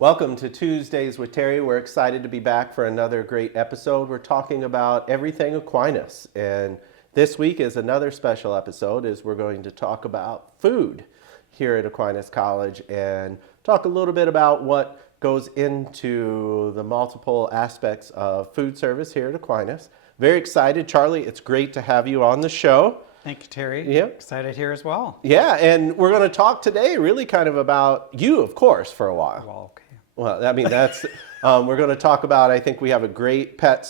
Welcome to Tuesdays with Terry. We're excited to be back for another great episode. We're talking about everything Aquinas, and this week is another special episode as we're going to talk about food here at Aquinas College and talk a little bit about what goes into the multiple aspects of food service here at Aquinas. Very excited. Charlie, it's great to have you on the show. Thank you, Terry. Yep. Excited here as well. Yeah, and we're going to talk today really kind of about you, of course, for a while. Well, okay. Well, I mean, that's, we're going to talk about, I think we have a great pet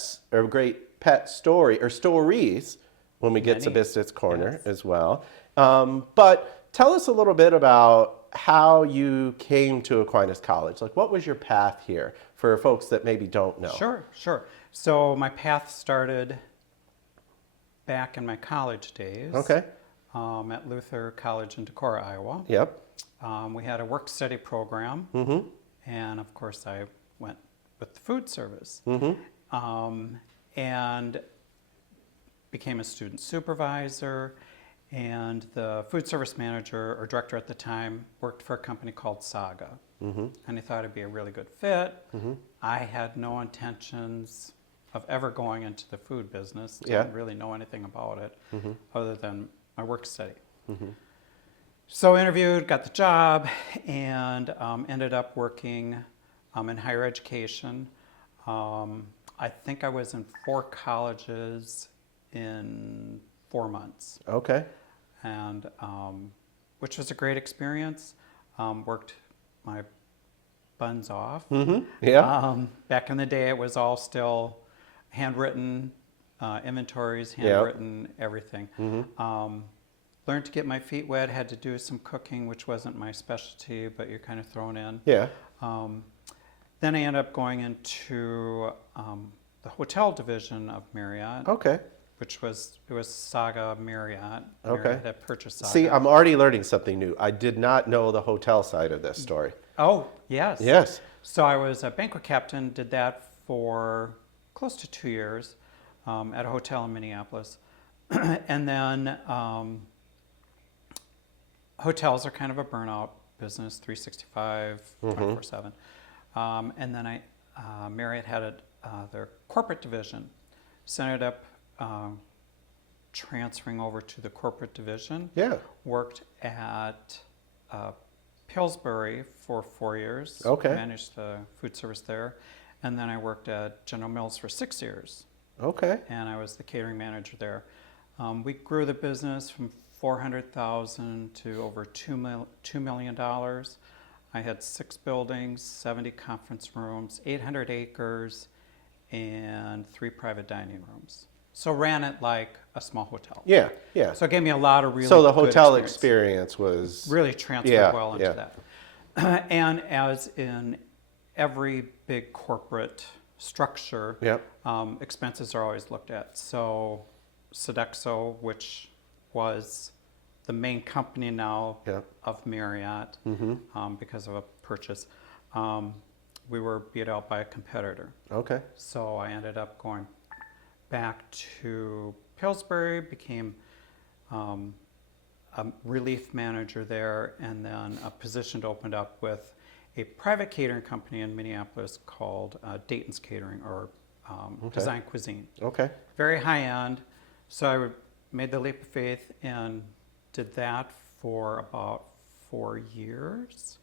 story, or stories, when we get to Biscuits Corner as well. But tell us a little bit about how you came to Aquinas College. Like, what was your path here for folks that maybe don't know? Sure. So my path started back in my college days. Okay. At Luther College in Decorah, Iowa. Yep. We had a work-study program. Mm-hmm. And of course, I went with the food service. Mm-hmm. And became a student supervisor. And the food service manager or director at the time worked for a company called Saga. Mm-hmm. And he thought it'd be a really good fit. Mm-hmm. I had no intentions of ever going into the food business. Didn't really know anything about it other than my work study. Mm-hmm. So interviewed, got the job, and ended up working in higher education. I think I was in 4 colleges in 4 months. Okay. And which was a great experience. Worked my buns off. Mm-hmm. Yeah. Back in the day, it was all still handwritten inventories, handwritten everything. Mm-hmm. Learned to get my feet wet, had to do some cooking, which wasn't my specialty, but you're kind of thrown in. Yeah. Then I ended up going into the hotel division of Marriott. Okay. Which was Saga Marriott. Okay. Marriott had purchased Saga. See, I'm already learning something new. I did not know the hotel side of this story. Oh, yes. Yes. So I was a banquet captain, did that for close to 2 years at a hotel in Minneapolis. And then hotels are kind of a burnout business, 365, 24/7. And then Marriott had their corporate division. So I ended up transferring over to the corporate division. Yeah. Worked at Pillsbury for 4 years. Okay. Managed the food service there. And then I worked at General Mills for 6 years. Okay. And I was the catering manager there. We grew the business from $400,000 to over $2 million. I had 6 buildings, 70 conference rooms, 800 acres, and 3 private dining rooms. So ran it like a small hotel. Yeah. So it gave me a lot of really So the good hotel experience was really transferred well into that. And as in every big corporate structure, expenses are always looked at. So Sodexo, which was the main company now of Marriott because of a purchase, we were beat out by a competitor. Okay. So I ended up going back to Pillsbury, became a relief manager there, and then a position opened up with a private catering company in Minneapolis called Dayton's Catering, or Design Cuisine. Okay. Very high end. So I made the leap of faith and did that for about 4 years.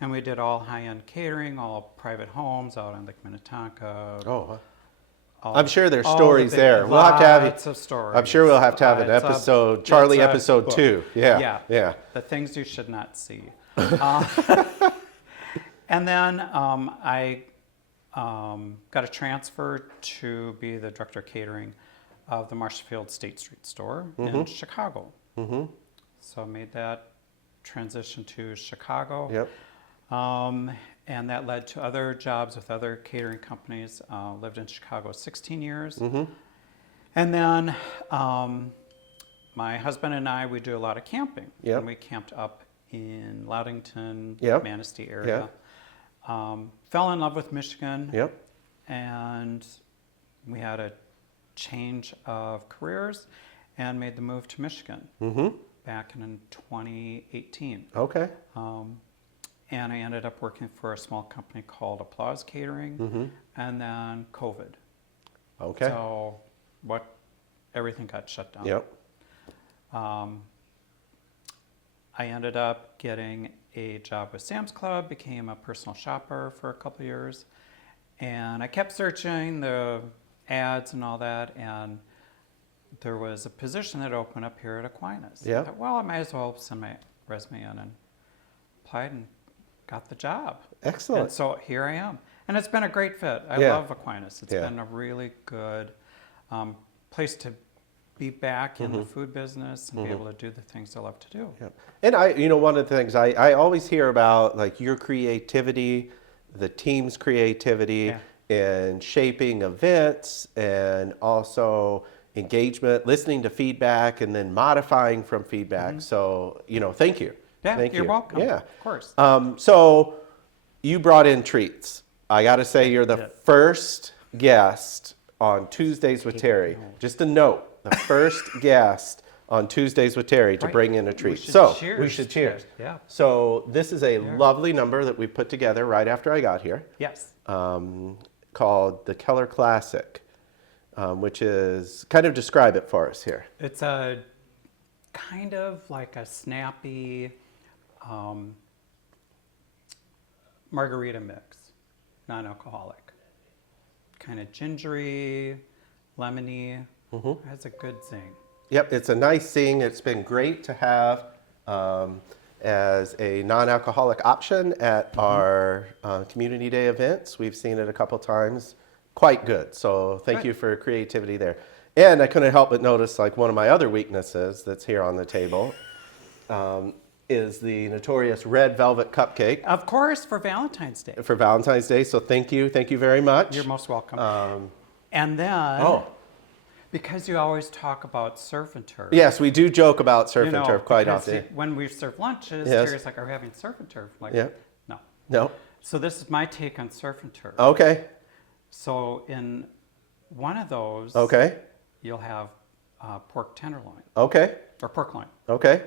And we did all high-end catering, all private homes out on Lake Minnetonka. Oh, I'm sure there's stories there. We'll have to have lots of stories. I'm sure we'll have to have an episode, Charlie episode 2. Yeah. The things you should not see. And then I got a transfer to be the director of catering of the Marshfield State Street store in Chicago. So I made that transition to Chicago. Yep. And that led to other jobs with other catering companies. Lived in Chicago 16 years. And then my husband and I, we do a lot of camping. Yep. And we camped up in Loudington, Manistee area. Fell in love with Michigan. And we had a change of careers and made the move to Michigan back in 2018. Okay. and I ended up working for a small company called Applause Catering, and then COVID. Okay. So everything got shut down. Yep. I ended up getting a job with Sam's Club, became a personal shopper for a couple of years, and I kept searching the ads and all that, and there was a position that opened up here at Aquinas. Yeah. I thought, well, I might as well send my resume in, and applied and got the job. Excellent. And so here I am. And it's been a great fit. I Yeah. love Aquinas. It's been a really good place to be back in the food business and be able to do the things I love to do. Yeah. And one of the things I always hear about, like your creativity, the team's creativity in shaping events, and also engagement, listening to feedback, and then modifying from feedback. So, thank you. Yeah, Thank you're you. welcome. Yeah. Of course. So you brought in treats. I got to say, you're the first guest on Tuesdays with Terry. Just a note, the first guest on Tuesdays with Terry to bring in a treat. We should cheers. Yeah. So this is a lovely number that we put together right after I got here. Yes. Called the Keller Classic, which is, kind of describe it for us here. It's a kind of like a snappy margarita mix, non-alcoholic. Kind of gingery, lemony, has a good zing. Yep, it's a nice zing. It's been great to have as a non-alcoholic option at our community day events. We've seen it a couple times. Quite good. So thank you for creativity there. And I couldn't help but notice, like, one of my other weaknesses that's here on the table is the notorious red velvet cupcake. Of course, for Valentine's Day. For Valentine's Day. So thank you very much. You're most welcome. And then, because you always talk about surf and turf. Yes, we do joke about surf and turf quite often. When we serve lunches, Terry's like, are we having surf and turf? I'm like, no. So this is my take on surf and turf. Okay. So in one of those, you'll have pork tenderloin. Okay. Or pork loin. Okay.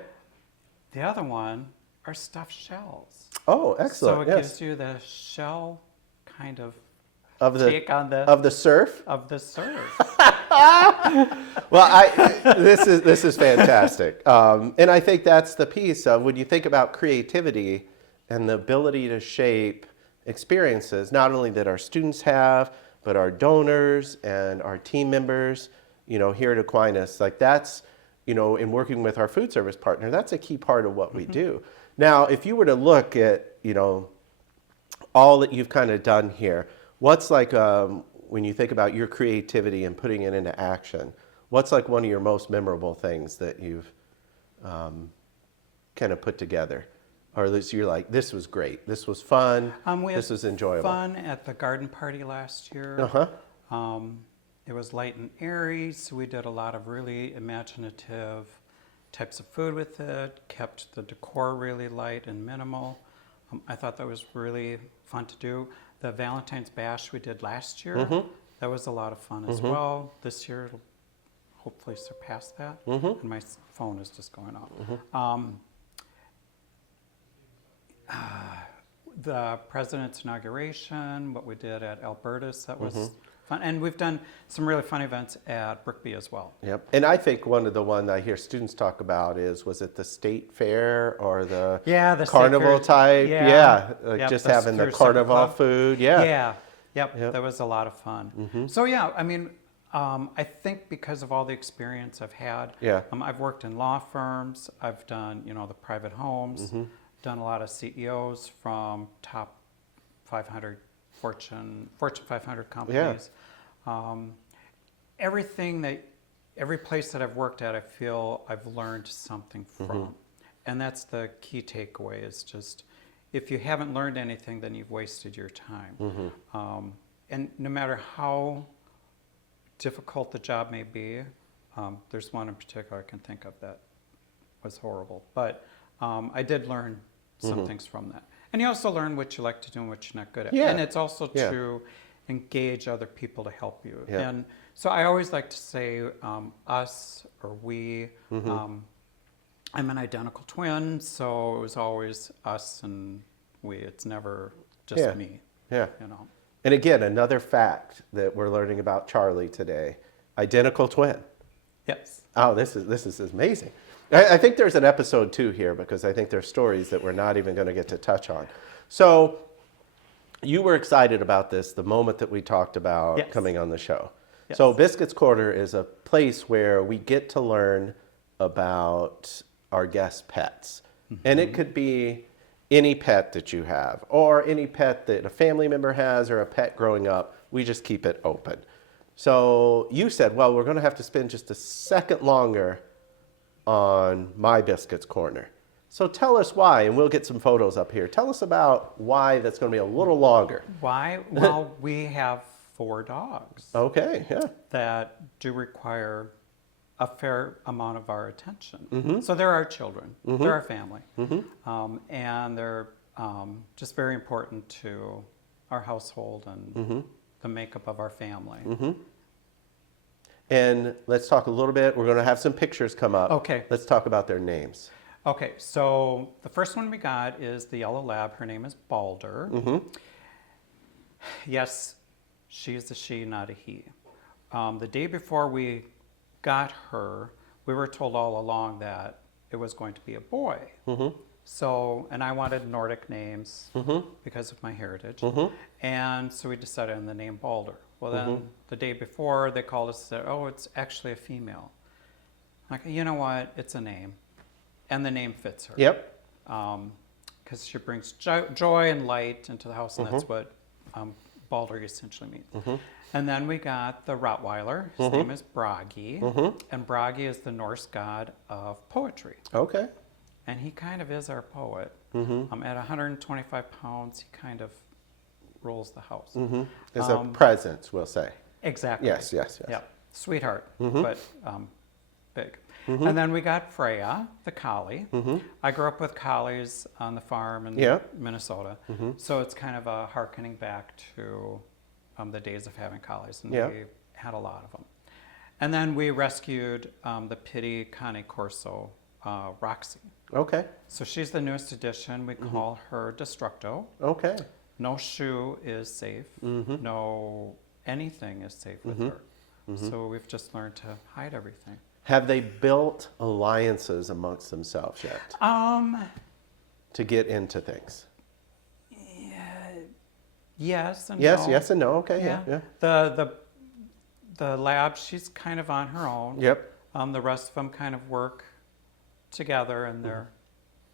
The other one are stuffed shells. Oh, excellent. So it gives you the shell kind of take on of the surf? Of the surf. Well, this is fantastic. And I think that's the piece of when you think about creativity and the ability to shape experiences, not only that our students have, but our donors and our team members, here at Aquinas, like that's, in working with our food service partner, that's a key part of what we do. Now, if you were to look at, all that you've kind of done here, what's like, when you think about your creativity and putting it into action, what's like one of your most memorable things that you've kind of put together? Or that you're like, this was great, this was fun, this was enjoyable. Fun at the garden party last year. It was light and airy, so we did a lot of really imaginative types of food with it, kept the decor really light and minimal. I thought that was really fun to do. The Valentine's Bash we did last year, that was a lot of fun as well. This year it'll hopefully surpass that, and my phone is just going off. The president's inauguration, what we did at Albertus, that was fun. And we've done some really fun events at Brookby as well. Yep. And I think one of the one I hear students talk about was it the state fair or the carnival type? Like just having the carnival food. Yep. That was a lot of fun. So I mean, I think because of all the experience I've had, I've worked in law firms, I've done, the private homes, done a lot of CEOs from top 500 Fortune 500 companies. Every place that I've worked at, I feel I've learned something from. And that's the key takeaway, is just, if you haven't learned anything, then you've wasted your time. And no matter how difficult the job may be, there's one in particular I can think of that was horrible. But I did learn some things from that. And you also learn what you like to do and what you're not good at. And it's also to engage other people to help you. And so I always like to say us or we. I'm an identical twin, so it was always us and we. It's never just me. Yeah. You know. And again, another fact that we're learning about Charlie today: identical twin. Yes. Oh, this is amazing. I think there's an episode 2 here because I think there's stories that we're not even going to get to touch on. So you were excited about this the moment that we talked about coming on the show. Yes. So Biscuits Corner is a place where we get to learn about our guests' pets. Mm-hmm. And it could be any pet that you have or any pet that a family member has or a pet growing up. We just keep it open. So you said, well, we're going to have to spend just a second longer on my Biscuits Corner. So tell us why, and we'll get some photos up here. Tell us about why that's going to be a little longer. Why? Well, we have 4 dogs. Okay, yeah. That do require a fair amount of our attention. Mm-hmm. So they're our children. Mm-hmm. They're our family. Mm-hmm. And they're just very important to our household and the makeup of our family. Mm-hmm. And let's talk a little bit. We're going to have some pictures come up. Okay. Let's talk about their names. Okay, so the first one we got is the yellow lab. Her name is Balder. Mm-hmm. Yes, she's a she, not a he. The day before we got her, we were told all along that it was going to be a boy. Mm-hmm. So, and I wanted Nordic names because of my heritage. And so we decided on the name Balder. Well, then the day before they called us and said, oh, it's actually a female. I'm like, you know what? It's a name. And the name fits her. Yep. Because she brings joy and light into the house, and that's what Balder essentially means. And then we got the Rottweiler. His name is Bragi. And Bragi is the Norse god of poetry. Okay. And he kind of is our poet. At 125 pounds, he kind of rules the house. As a presence, we'll say. Exactly. Yes. Yeah. Sweetheart, but big. And then we got Freya, the collie. I grew up with collies on the farm in Minnesota. So it's kind of a hearkening back to the days of having collies. And we had a lot of them. And then we rescued the Pitty Cane Corso, Roxy. Okay. So she's the newest addition. We call her Destructo. Okay. No shoe is safe. No anything is safe with her. So we've just learned to hide everything. Have they built alliances amongst themselves yet? To get into things? Yes and yes, no. Yes and no. Okay, yeah. The lab, she's kind of on her own. Yep. The rest of them kind of work together in their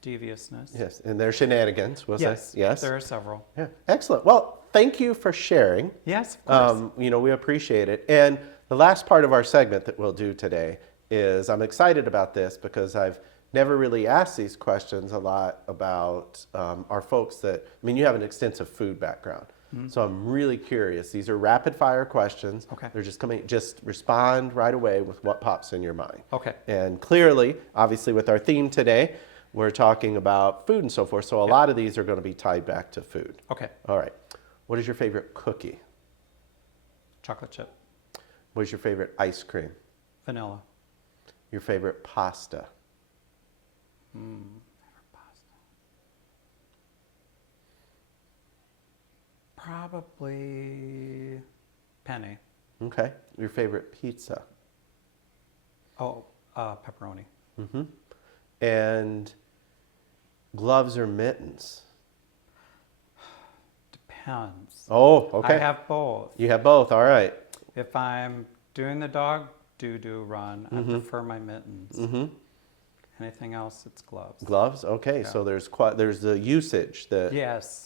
deviousness. Yes, and their shenanigans, we'll say. Yes. There are several. Yeah, excellent. Well, thank you for sharing. Yes, of course. We appreciate it. And the last part of our segment that we'll do today is I'm excited about this because I've never really asked these questions a lot about our folks that, you have an extensive food background. So I'm really curious. These are rapid fire questions. Okay. They're just respond right away with what pops in your mind. Okay. And clearly, obviously with our theme today, we're talking about food and so forth. So a lot of these are going to be tied back to food. Okay. All right. What is your favorite cookie? Chocolate chip. What is your favorite ice cream? Vanilla. Your favorite pasta? Favorite pasta. Probably penne. Okay. Your favorite pizza? Oh, pepperoni. And gloves or mittens? Depends. Oh, okay. I have both. You have both. All right. If I'm doing the dog doo-doo run, I prefer my mittens. Anything else, it's gloves. Gloves? Okay. So there's the usage that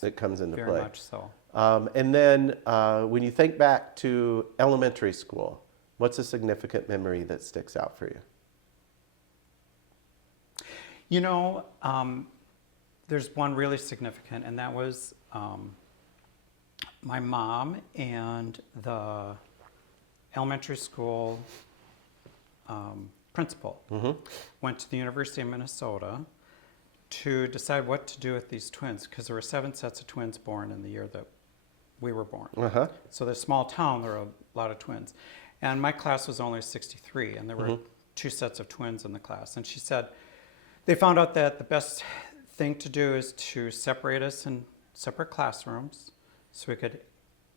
that comes into very play. much so. And then when you think back to elementary school, what's a significant memory that sticks out for you? There's one really significant, and that was my mom and the elementary school principal went to the University of Minnesota to decide what to do with these twins, because there were 7 sets of twins born in the year that we were born. So the small town, there were a lot of twins. And my class was only 63, and there were 2 sets of twins in the class. And she said, they found out that the best thing to do is to separate us in separate classrooms so we could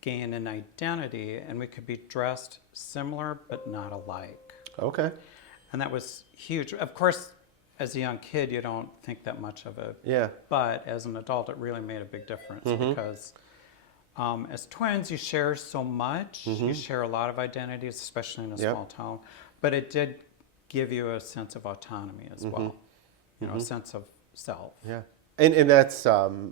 gain an identity and we could be dressed similar but not alike. Okay. And that was huge. Of course, as a young kid, you don't think that much of it. Yeah. But as an adult, it really made a big difference because as twins, you share so much. You share a lot of identities, especially in a small town. But it did give you a sense of autonomy as well, a sense of self. Yeah. And that's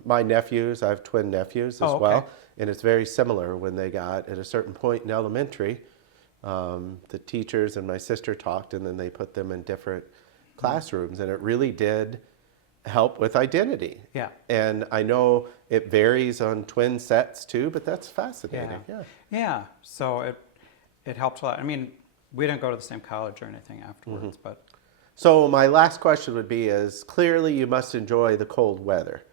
my nephews. I have twin nephews as well. And it's very similar when they got at a certain point in elementary. The teachers and my sister talked, and then they put them in different classrooms, and it really did help with identity. Yeah. And I know it varies on twin sets too, but that's fascinating. Yeah. So it helped a lot. I mean, we didn't go to the same college or anything afterwards, but. So my last question would be is clearly you must enjoy the cold weather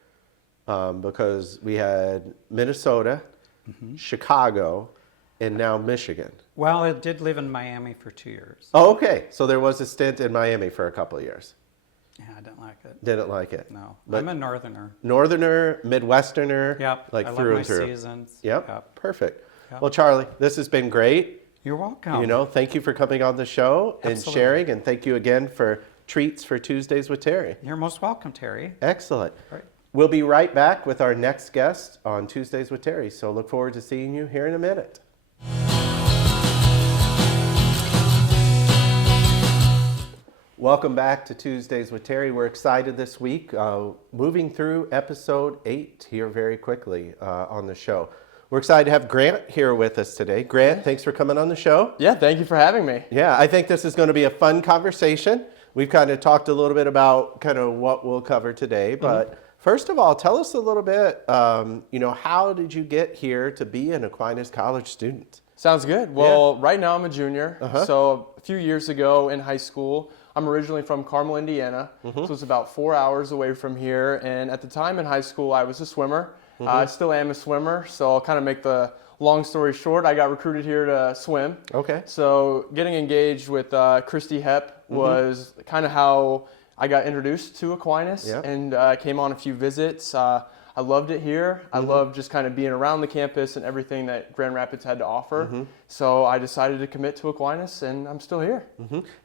because we had Minnesota, Chicago, and now Michigan. Well, I did live in Miami for 2 years. Oh, okay. So there was a stint in Miami for a couple of years. Yeah, I didn't like it. Didn't like it. No, But I'm a northerner. Northerner, Midwesterner, Yep, like I through love and through. my seasons. Yep. Perfect. Yep. Well, Charlie, this has been great. You're welcome. Thank you for coming on the show and Absolutely. sharing, and thank you again for treats for Tuesdays with Terry. You're most welcome, Terry. Excellent. Right. We'll be right back with our next guest on Tuesdays with Terry, so look forward to seeing you here in a minute. Welcome back to Tuesdays with Terry. We're excited this week, moving through episode 8 here very quickly on the show. We're excited to have Grant here with us today. Grant, thanks for coming on the show. Yeah, thank you for having me. Yeah, I think this is going to be a fun conversation. We've kind of talked a little bit about kind of what we'll cover today, but first of all, tell us a little bit, how did you get here to be an Aquinas College student? Sounds good. Well, right now I'm a junior. So a few years ago in high school, I'm originally from Carmel, Indiana. So it's about 4 hours away from here. And at the time in high school, I was a swimmer. I still am a swimmer. So I'll kind of make the long story short. I got recruited here to swim. Okay. So getting engaged with Christy Hepp was kind of how I got introduced to Aquinas and came on a few visits. I loved it here. I loved just kind of being around the campus and everything that Grand Rapids had to offer. So I decided to commit to Aquinas, and I'm still here.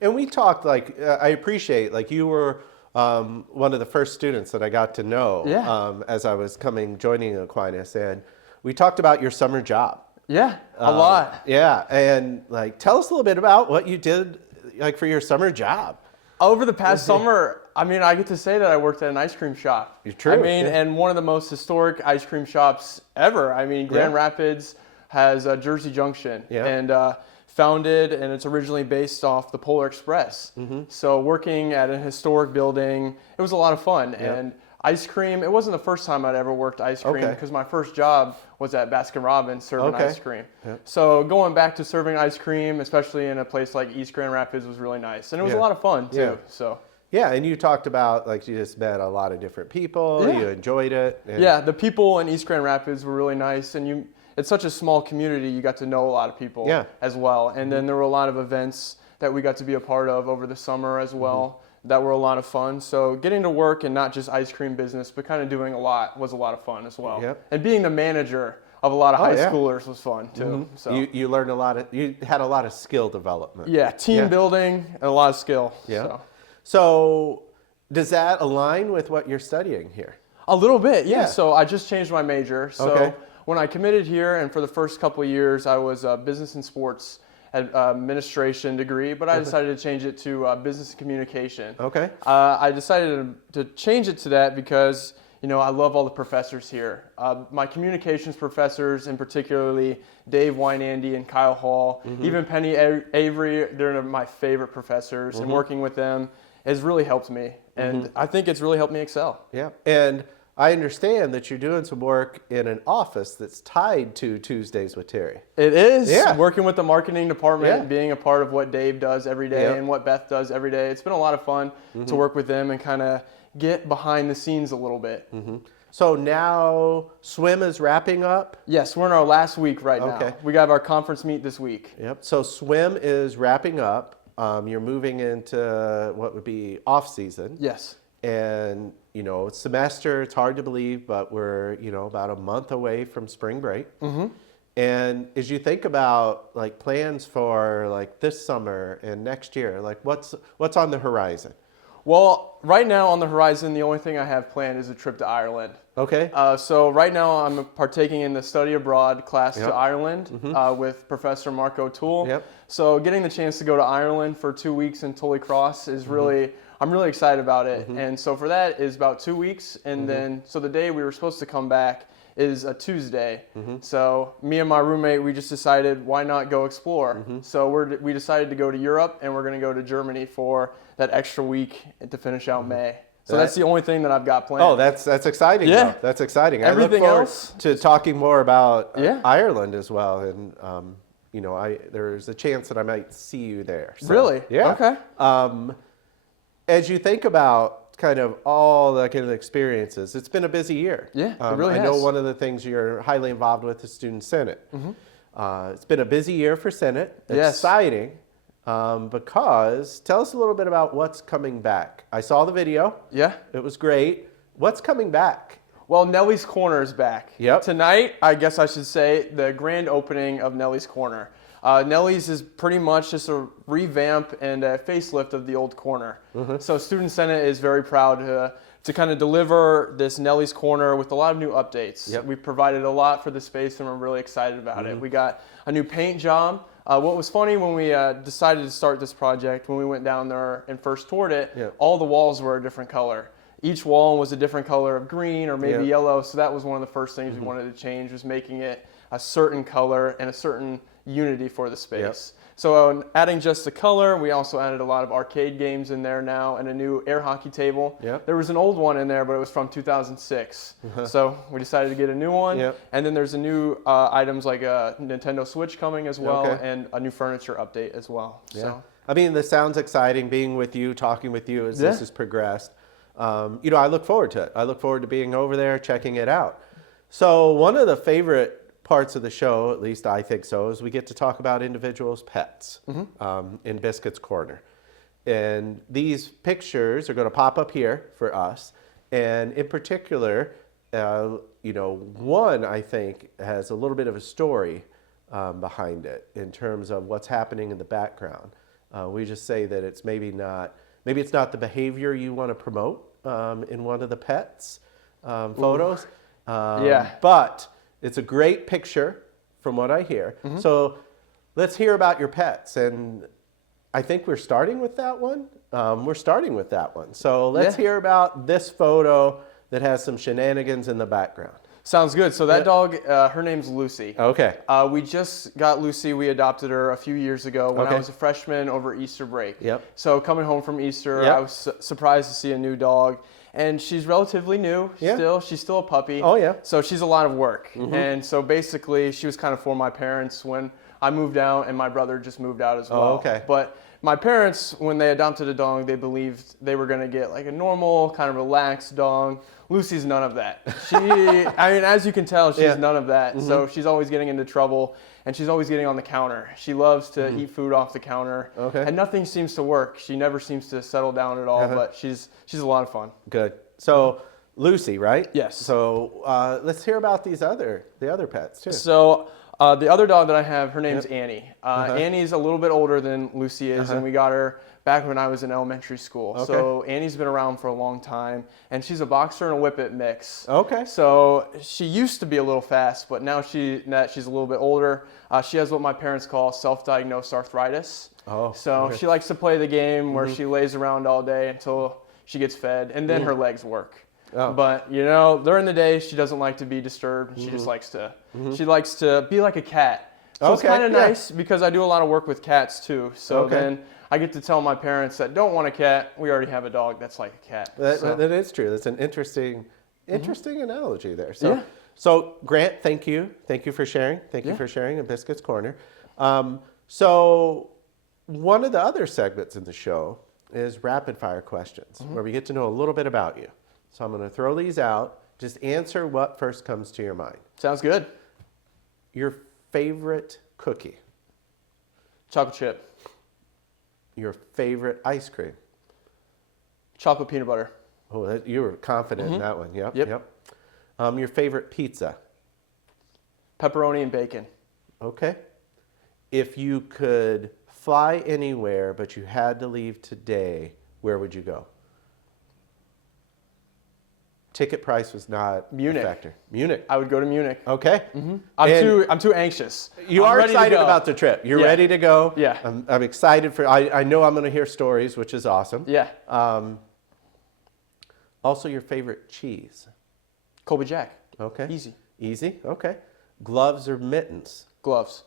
And we talked, I appreciate, you were one of the first students that I got to know as I was joining Aquinas. And we talked about your summer job. Yeah, a lot. Yeah, and tell us a little bit about what you did for your summer job. Over the past summer, I get to say that I worked at an ice cream shop. You're true. And one of the most historic ice cream shops ever. Grand Rapids has Jersey Junction and founded, and it's originally based off the Polar Express. So working at a historic building, it was a lot of fun. And ice cream, it wasn't the first time I'd ever worked ice cream because my first job was at Baskin-Robbins serving ice cream. So going back to serving ice cream, especially in a place like East Grand Rapids, was really nice. And it was a lot of fun too. Yeah, and you talked about you just met a lot of different people, you enjoyed it. Yeah, the people in East Grand Rapids were really nice, and it's such a small community, you got to know a lot of people as well. And then there were a lot of events that we got to be a part of over the summer as well. That were a lot of fun. So getting to work in not just ice cream business, but kind of doing a lot was a lot of fun as well. And being the manager of a lot of high schoolers was fun too. So you learned you had a lot of skill development. Yeah, team building and a lot of skill. Yeah. So does that align with what you're studying here? A little bit, yeah. So I just changed my major. So when I committed here, and for the first couple of years, I was business and sports administration degree, but I decided to change it to business and communication. I decided to change it to that because I love all the professors here. My communications professors, and particularly Dave Wynandy and Kyle Hall, even Penny Avery, they're my favorite professors, and working with them has really helped me. And I think it's really helped me excel. Yeah. And I understand that you're doing some work in an office that's tied to Tuesdays with Terry. It is. Working with the marketing department, being a part of what Dave does every day and what Beth does every day. It's been a lot of fun to work with them and kind of get behind the scenes a little bit. So now swim is wrapping up? Yes, we're in our last week right now. We got our conference meet this week. Yep. So swim is wrapping up. You're moving into what would be off season. Yes. And, you know, semester, it's hard to believe, but we're, you know, about a month away from spring break. And as you think about like plans for like this summer and next year, like what's on the horizon? Well, right now on the horizon, the only thing I have planned is a trip to Ireland. Okay. So right now I'm partaking in the study abroad class to Ireland with Professor Mark O'Toole. Yep. So getting the chance to go to Ireland for 2 weeks in Tully Cross is really, I'm really excited about it. And so for that is about 2 weeks. And then, so the day we were supposed to come back is a Tuesday. So me and my roommate, we just decided why not go explore. So we decided to go to Europe, and we're going to go to Germany for that extra week to finish out May. So that's the only thing that I've got planned. Oh, that's exciting. Yeah. Though. That's exciting. Everything I look forward else to talking more about Yeah. Ireland as well. And, you know, there's a chance that I might see you there. So, Really? Yeah. Okay. As you think about kind of all the kind of experiences, it's been a busy year. Yeah, it really I know has. one of the things you're highly involved with is Student Senate. It's been a busy year for Senate. Yes. Exciting. Because tell us a little bit about what's coming back. I saw the video. Yeah. It was great. What's coming back? Well, Nellie's Corner is back. Yep. Tonight, I guess I should say, the grand opening of Nellie's Corner. Nellie's is pretty much just a revamp and a facelift of the old corner. So Student Senate is very proud to kind of deliver this Nellie's Corner with a lot of new updates. Yep. We provided a lot for the space, and we're really excited about it. We got a new paint job. What was funny when we decided to start this project, when we went down there and first toured it, Yep. all the walls were a different color. Each wall was a different color of green or maybe Yep. yellow, so that was one of the first things we wanted to change, was making it a certain color and a certain unity for the space. So adding just the color, we also added a lot of arcade games in there now and a new air hockey table. Yep. There was an old one in there, but it was from 2006. So we decided to get a new one. Yep. And then there's a new items like a Nintendo Switch coming as well, Okay. and a new furniture update as well. Yeah. So I mean, this sounds exciting, being with you, talking with you as this Yeah. has progressed. You know, I look forward to it. I look forward to being over there, checking it out. So one of the favorite parts of the show, at least I think so, is we get to talk about individuals' pets in Biscuit's Corner. And these pictures are going to pop up here for us. And in particular, you know, one I think has a little bit of a story behind it in terms of what's happening in the background. We just say that it's maybe it's not the behavior you want to promote in one of the pets photos. Yeah. But it's a great picture from what I hear. So let's hear about your pets. And I think we're starting with that one. We're starting with that one. So let's Yeah. hear about this photo that has some shenanigans in the background. sounds good. So that dog, her name's Lucy. Okay. We just got Lucy. We adopted her a few years ago when I Okay. was a freshman over Easter break. Yep. So coming home from Easter, Yep. I was surprised to see a new dog. And she's relatively new still. She's still a puppy. Oh, yeah. So she's a lot of work. And so basically, she was kind of for my parents when I moved out, and my brother just moved out as well. Oh, okay. But my parents, when they adopted a dog, they believed they were going to get like a normal, kind of relaxed dog. Lucy's none of that. I mean, as you can tell, she's none of that. So she's always getting into trouble, and she's always getting on the counter. She loves to eat food off the counter, and nothing seems to work. She never seems to settle down at all, but she's a lot of fun. Good. So Lucy, right? Yes. So let's hear about the other pets too. So the other dog that I have, her name's Annie. Annie's a little bit older than Lucy is, and we got her back when I was in elementary school. Okay. So Annie's been around for a long time, and she's a boxer and a whippet mix. Okay. So she used to be a little fast, but now she's a little bit older. She has what my parents call self-diagnosed arthritis. Oh, So okay. she likes to play the game where she lays around all day until she gets fed, and then her legs work. Oh. But during the day, she doesn't like to be disturbed. She just likes to be like a cat. So it's Okay, kind of yeah. nice because I do a lot of work with cats too. So then I get to tell my parents that don't want a cat, we already have a dog that's like a cat. That is true. That's an interesting analogy there. So, Yeah. so Grant, thank you for sharing. Thank you Yeah. for sharing in Biscuit's Corner. So one of the other segments in the show is rapid fire questions, where we get to know a little bit about you. So I'm going to throw these out. Just answer what first comes to your mind. Sounds good. Your favorite cookie. Chocolate chip, Your favorite ice cream. chocolate peanut butter, Oh, you were confident in that one. Yep. Yep. Your favorite pizza? Pepperoni and bacon. Okay. If you could fly anywhere, but you had to leave today, where would you go? Ticket price was not Munich. a factor. Munich. I would go to Munich. Okay. I'm too anxious. You I'm are ready to excited go. about the trip. You're Yeah. ready to go. Yeah. I'm excited for. I know I'm going to hear stories, which is awesome. Yeah. Also, your favorite cheese? Colby Jack. Okay. Easy. Easy. Okay. Gloves or mittens? Gloves.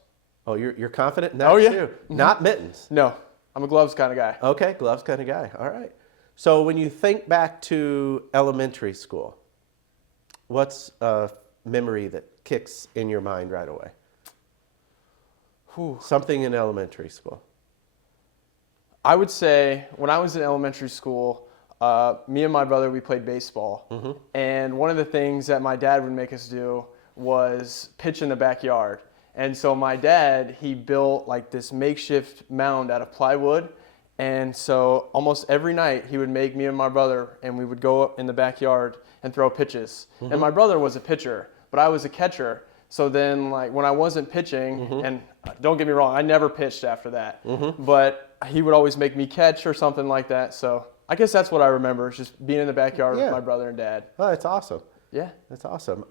Oh, you're confident in that Oh, yeah. too. Not mittens. No, I'm a gloves kind of guy. Okay, gloves kind of guy. All right. So when you think back to elementary school, what's a memory that kicks in your mind right away? Whew. Something in elementary school. I would say when I was in elementary school, me and my brother, we played baseball. And one of the things that my dad would make us do was pitch in the backyard. And so my dad, he built like this makeshift mound out of plywood. And so almost every night he would make me and my brother, and we would go up in the backyard and throw pitches. And my brother was a pitcher, but I was a catcher. So then like when I wasn't pitching, and don't get me wrong, I never pitched after that, but he would always make me catch or something like that. So I guess that's what I remember, is just being in the backyard with my brother and dad. Oh, that's awesome. Yeah. That's awesome.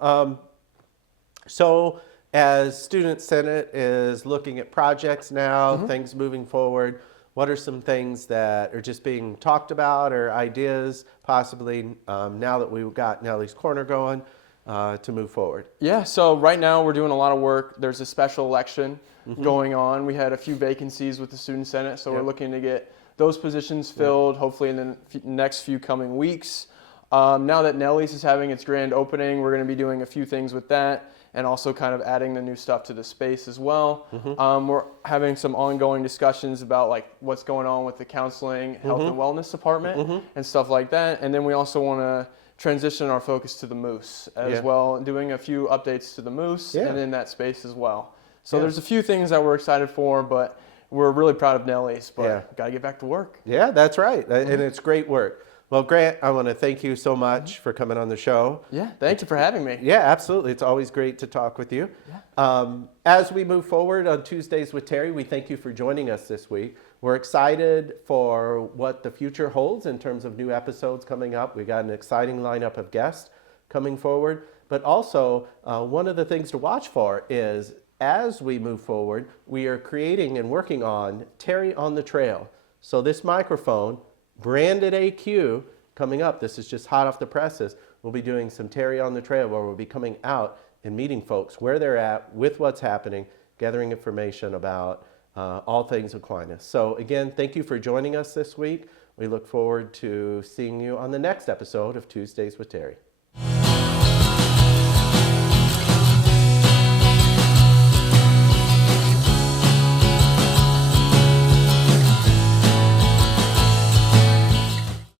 So as Student Senate is looking at projects now, things moving forward, what are some things that are just being talked about or ideas possibly now that we've got Nellie's Corner going to move forward? Yeah, so right now we're doing a lot of work. There's a special election going on. We had a few vacancies with the Student Senate, so we're looking to get those positions filled hopefully in the next few coming weeks. Now that Nellie's is having its grand opening, we're going to be doing a few things with that and also kind of adding the new stuff to the space as well. We're having some ongoing discussions about like what's going on with the counseling, health and wellness department and stuff like that. And then we also want to transition our focus to the Moose as well, and doing a few updates to the Moose and in that space as well. So there's a few things that we're excited for, but we're really proud of Nellie's, but got to get back to work. Yeah, that's right. And it's great work. Well, Grant, I want to thank you so much for coming on the show. Yeah, thank you for having me. Yeah, absolutely. It's always great to talk with you. Yeah. As we move forward on Tuesdays with Terry, we thank you for joining us this week. We're excited for what the future holds in terms of new episodes coming up. We got an exciting lineup of guests coming forward. But also, one of the things to watch for is as we move forward, we are creating and working on Terry on the Trail. So this microphone, branded AQ, coming up, this is just hot off the presses, we'll be doing some Terry on the Trail where we'll be coming out and meeting folks where they're at, with what's happening, gathering information about all things Aquinas. So again, thank you for joining us this week. We look forward to seeing you on the next episode of Tuesdays with Terry.